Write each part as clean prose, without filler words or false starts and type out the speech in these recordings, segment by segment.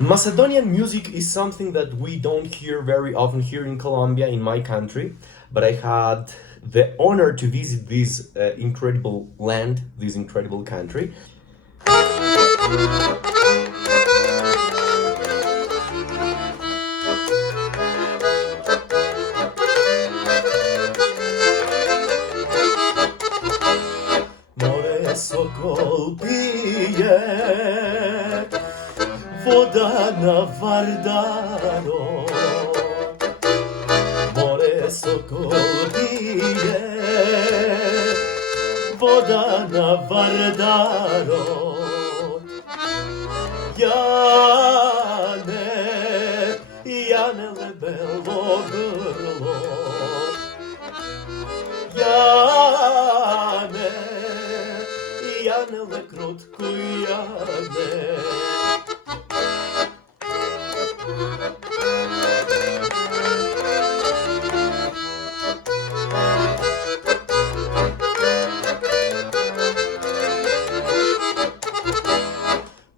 Macedonian music is something that we don't hear very often here in Colombia, in my country, but I had the honor to visit this incredible land, this incredible country. More sokol pije, voda na Vardaro. More sokol pije, voda na Vardaro. Jane, Jane lebelo grlo. Jane, Jane le krotko Jane.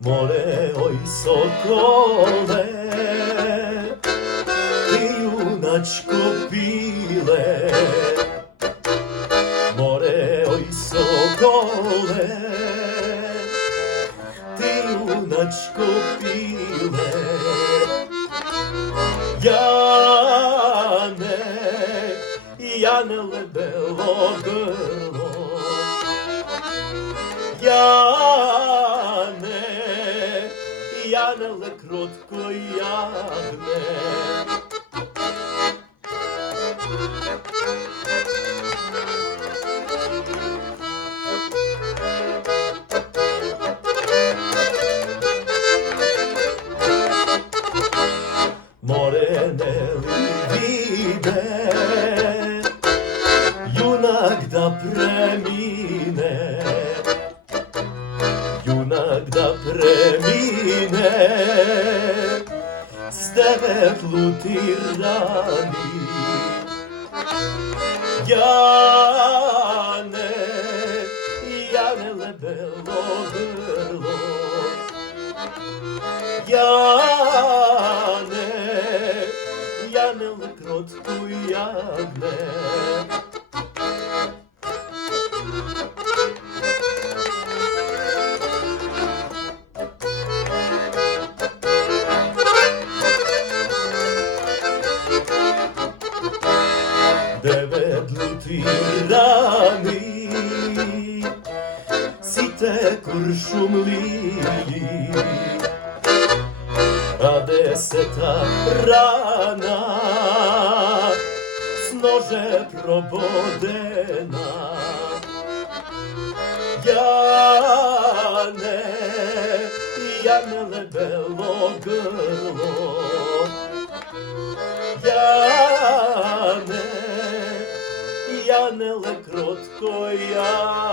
More oj sokole, ti junačko pile. More oj sokole, ti junačko pile. Jane, Jane lebelo grlo. Jane, Jane le krotko Jane. More ne li vide, junak da premine. Junak da premine, s devetlu tirani. Jane, Jane lebelo grlo. Jane, Jane le krotko Jane. Devetlu tirani, site kuršumliji, a deseta rana, s nože probodena. Jane, Jane lebelo grlo. Jane, Jane le krotko Jane.